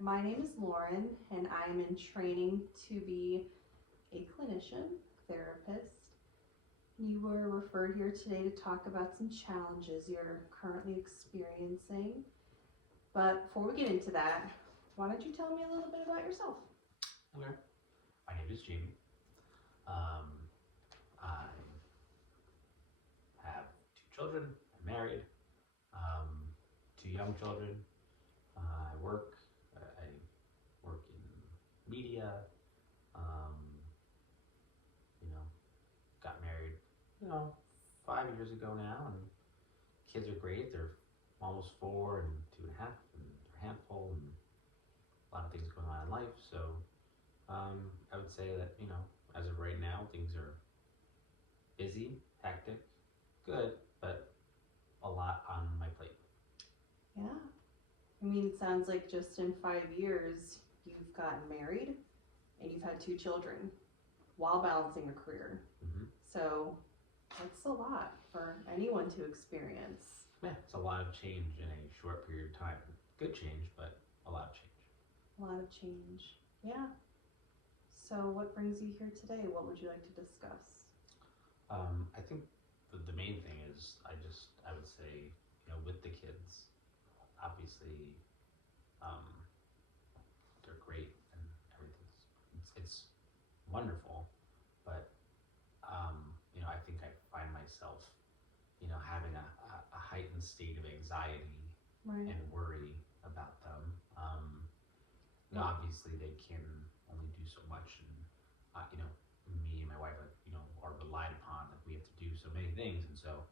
My name is Lauren, and I'm in training to be a clinician, therapist. You were referred here today to talk about some challenges you're currently experiencing. But before we get into that, why don't you tell me a little bit about yourself? Okay. My name is Jamie. Um, I have two children. I'm married. Two young children. I work. I work in media. Um, got married. 5 years ago now, and kids are great. They're almost 4 and 2.5, and they're a handful, and a lot of things going on in life. So I would say that as of right now, things are busy, hectic, good, but a lot on my plate. Yeah. It sounds like just in 5 years, you've gotten married and you've had two children while balancing a career. Mm-hmm. So that's a lot for anyone to experience. Yeah, it's a lot of change in a short period of time. Good change, but a lot of change. A lot of change. Yeah. So what brings you here today? What would you like to discuss? I think the main thing is I would say, with the kids, obviously, they're great and everything's, it's wonderful, but, I think I find myself, having a heightened state of anxiety Right. and worry about them. Obviously they can only do so much, and me and my wife, are relied upon. Like, we have to do so many things, and so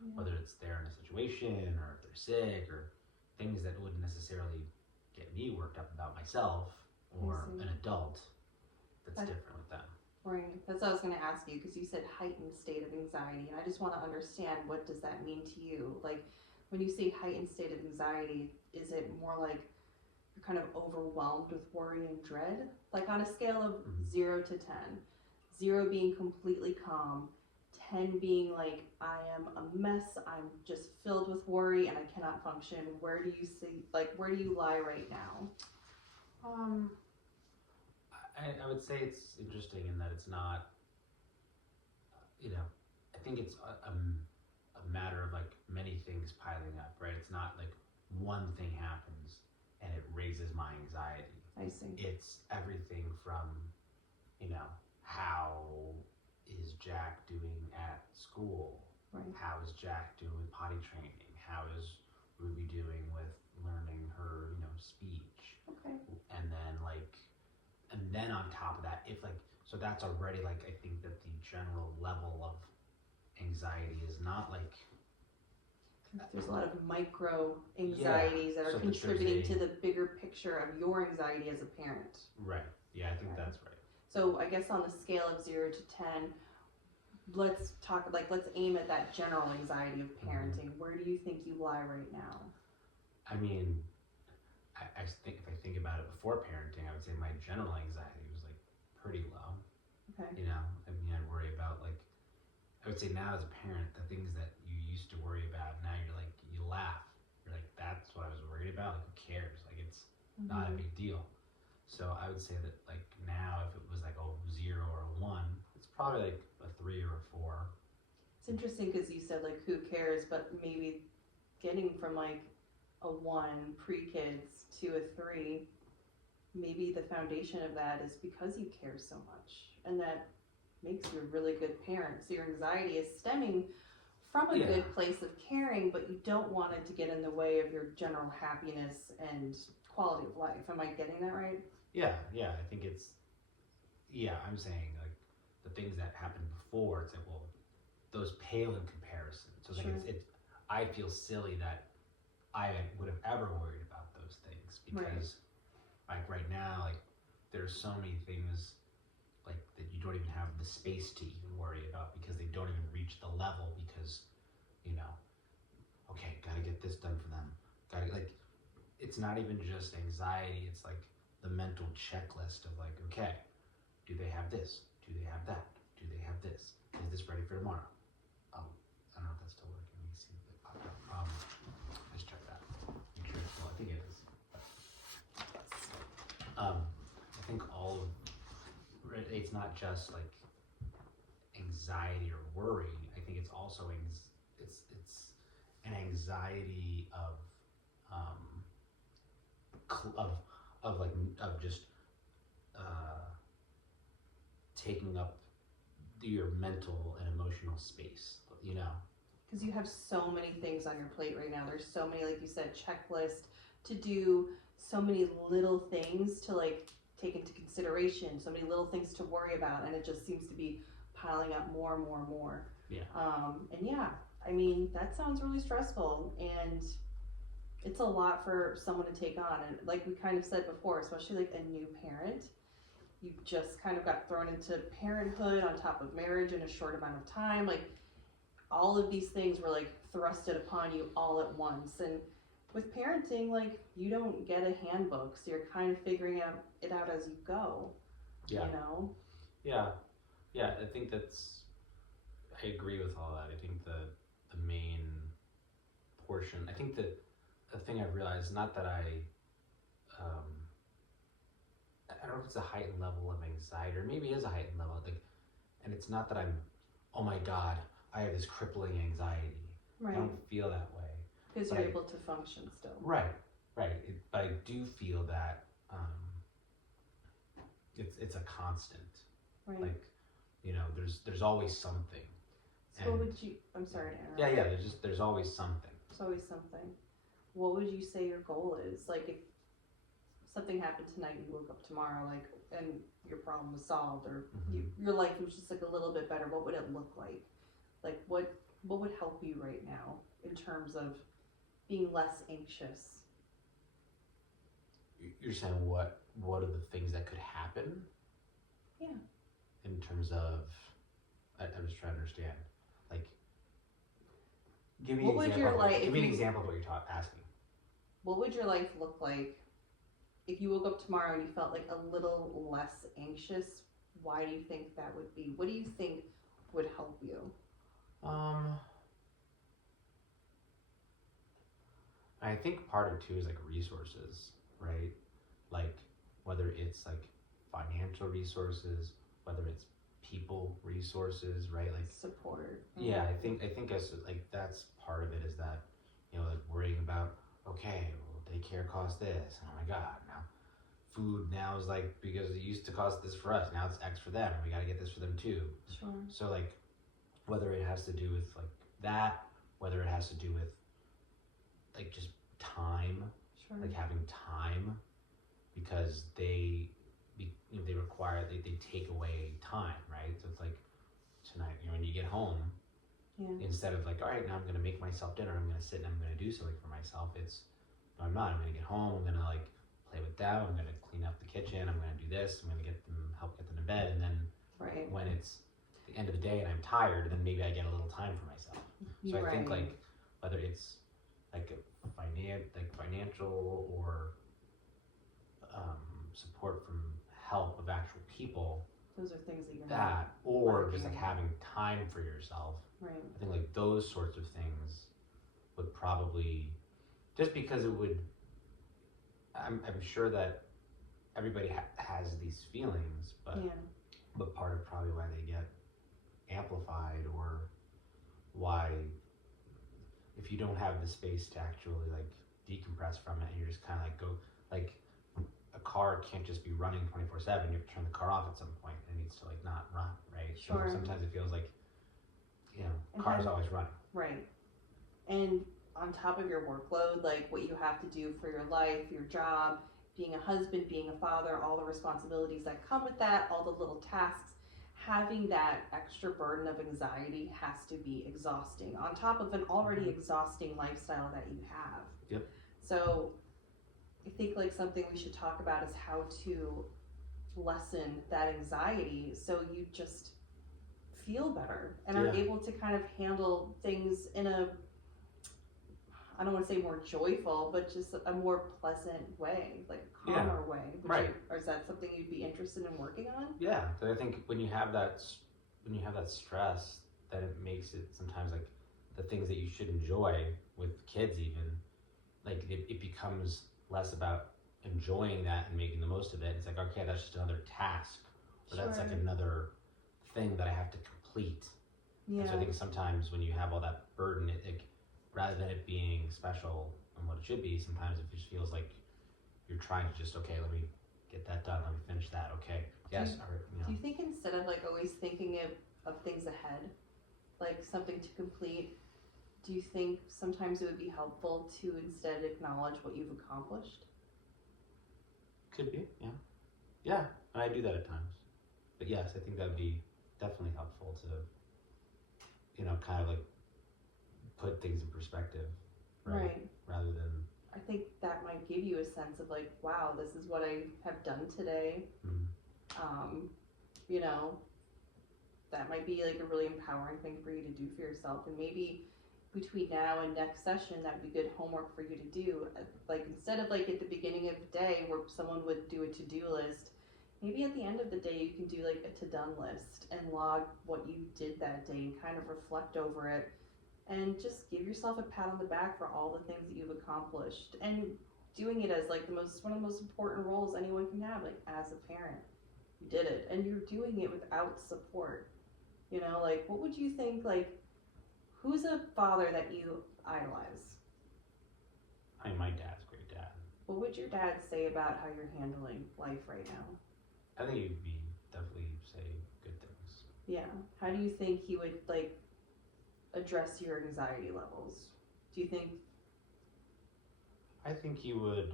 Yeah. whether it's they're in a situation or if they're sick or things that wouldn't necessarily get me worked up about myself or see. an adult, that's That- different with them. Right. That's what I was going to ask you, because you said heightened state of anxiety, and I just want to understand, what does that mean to you? Like, when you say heightened state of anxiety, is it more like you're kind of overwhelmed with worry and dread? Like, on a scale of Mhm. 0 to 10, 0 being completely calm, 10 being like, I am a mess, I'm just filled with worry and I cannot function. Where do you lie right now? I would say it's interesting in that it's not, I think it's a matter of like many things piling up, right? It's not like one thing happens and it raises my anxiety. I see. It's everything from, how is Jack doing at school? Right. How is Jack doing with potty training? How is Ruby doing with learning her, speech? Okay. And then on top of that, so that's already like, I think that the general level of anxiety is not like, There's a lot of micro anxieties that are so that there's contributing a- to the bigger picture of your anxiety as a parent. right. Yeah, I think Right. that's right. So I guess on the scale of 0 to 10, let's aim at that general anxiety of parenting. Where do you think you lie right now? I mean, I think if I think about it before parenting, I would say my general anxiety was like pretty low. Okay. I worry about I would say now as a parent, the things that you used to worry about, now you're like, you laugh. You're like, that's what I was worried about. Like, who cares? Like, it's not a big deal. So I would say that like now, if it was like a 0 or a 1, it's probably like a 3 or a 4. It's interesting because you said like, who cares, but maybe getting from like a 1 pre-kids to a 3, maybe the foundation of that is because you care so much, and that makes you a really good parent. So your anxiety is stemming from a good place of caring, but you don't want it to get in the way of your general happiness and quality of life. Am I getting that right? Yeah, I think I'm saying like the things that happened before, it's like, well, those pale in comparison. So it's Sure. like I feel silly that I would have ever worried about those things, because like right now, like there's so many things like that you don't even have the space to even worry about, because they don't even reach the level, because okay, gotta get this done for them, it's not even just anxiety, it's like the mental checklist of like, okay, do they have this, do they have that, do they have this, is this ready for tomorrow? I don't know if that's still working. Let me see if it popped up. Let's check that. Make sure it's still, I think it is. it's not just like anxiety or worry. I think it's also it's an anxiety of of just taking up your mental and emotional space, you know. Because you have so many things on your plate right now. There's so many, like you said, checklist to do, so many little things to like take into consideration, so many little things to worry about, and it just seems to be piling up more and more and more. Yeah. And yeah, I mean, that sounds really stressful, and it's a lot for someone to take on. And like we kind of said before, especially like a new parent, you just kind of got thrown into parenthood on top of marriage in a short amount of time. Like all of these things were like thrusted upon you all at once. And with parenting, like you don't get a handbook, so you're kind of figuring it out as you go. Yeah. You know? Yeah, I think I agree with all that. I think the main portion, I think that the thing I've realized, not that I don't know if it's a heightened level of anxiety, or maybe it is a heightened level, like, and it's not that I'm, oh my God, I have this crippling anxiety. Right. I don't feel that way. Because you're able to function still. Right. But I do feel that it's a constant. Right. Like, you know, there's always something. So what would you? I'm sorry to interrupt. Yeah. There's always something. There's always something. What would you say your goal is? Like if something happened tonight, you woke up tomorrow, like, and your problem was solved, or your life was just like a little bit better. What would it look like? Like what would help you right now in terms of being less anxious? You're saying what are the things that could happen? Yeah. In terms of, I'm just trying to understand. Like, give me an example of what you're asking. What would your life look like if you woke up tomorrow and you felt like a little less anxious? Why do you think that would be? What do you think would help you? I think part of it too is like resources, right? Like whether it's like financial resources, whether it's people resources, right? Like support. Yeah, I think as like that's part of it, is that, you know, like worrying about, okay, well, daycare costs this, and oh my God, now food now is like, because it used to cost this for us, now it's X for them, and we got to get this for them too. Sure. So like whether it has to do with like that, whether it has to do with like just time, Sure. like having time, because they require, they take away time, right? So it's like tonight, you know, when you get home, instead of like, all right, now I'm gonna make myself dinner, I'm gonna sit and I'm gonna do something for myself, it's, no, I'm not, I'm gonna get home, I'm gonna like play with them, I'm gonna clean up the kitchen, I'm gonna do this, I'm gonna help get them to bed, and then when it's the end of the day and I'm tired, then maybe I get a little time for myself. So I think like whether it's like financial or support from help of actual people, those are things that you're or just like having time for yourself. Right. I think like those sorts of things would probably, just because it would, I'm sure that everybody has these feelings, but part of probably why they get amplified, or why, if you don't have the space to actually like decompress from it, and you're just kind of like go, like a car can't just be running 24/7. You have to turn the car off at some point. It needs to like not run, right? Sure. So sometimes it feels like, you know, car's always running. Right. And on top of your workload, like what you have to do for your life, your job, being a husband, being a father, all the responsibilities that come with that, all the little tasks, having that extra burden of anxiety has to be exhausting on top of an already exhausting lifestyle that you have. Yep. So I think like something we should talk about is how to lessen that anxiety so you just feel better and are able to kind of handle things in a, I don't want to say more joyful, but just a more pleasant way, like a calmer way. Or is that something you'd be interested in working on? Yeah, so I think when you have that stress, then it makes it sometimes like the things that you should enjoy with kids, even like it becomes less about enjoying that and making the most of it. It's like, okay, that's just another task, but that's like Sure. another thing that I have to complete. And so I Yeah. think sometimes when you have all that burden, rather than it being special and what it should be, sometimes it just feels like you're trying to just, okay, let me get that done, let me finish that, okay, yes, or, Do you think instead of like always thinking of things ahead, like something to complete, do you think sometimes it would be helpful to instead acknowledge what you've accomplished? could be, yeah. Yeah, and I do that at times. But yes, I think that would be definitely helpful to, kind of like put things in perspective, right? Rather than, I think that might give you a sense of like, wow, this is what I have done today. mm, Um, you know, that might be like a really empowering thing for you to do for yourself. And maybe between now and next session, that would be good homework for you to do. Like instead of like at the beginning of the day where someone would do a to-do list, maybe at the end of the day you can do like a to-done list and log what you did that day and kind of reflect over it and just give yourself a pat on the back for all the things that you've accomplished and doing it as like one of the most important roles anyone can have, like as a parent. You did it and you're doing it without support. Like what would you think, like who's a father that you idolize? I mean, my dad's a great dad. What would your dad say about how you're handling life right now? I think he'd be definitely say good things. Yeah. How do you think he would like address your anxiety levels? Do you think I think he would.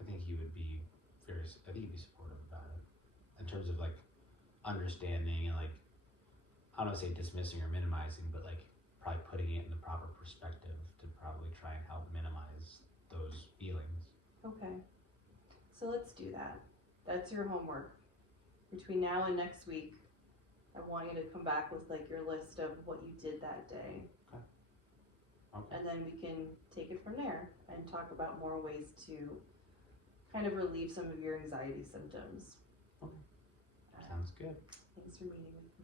I think he would be I think he'd be supportive about it, in terms of like understanding and like, I don't want to say dismissing or minimizing, but like probably putting it in the proper perspective to probably try and help minimize those feelings. okay. So let's do that. That's your homework. Between now and next week, I want you to come back with like your list of what you did that day. Okay. And then we can take it from there and talk about more ways to kind of relieve some of your anxiety symptoms. Sounds good. Thanks for meeting with me.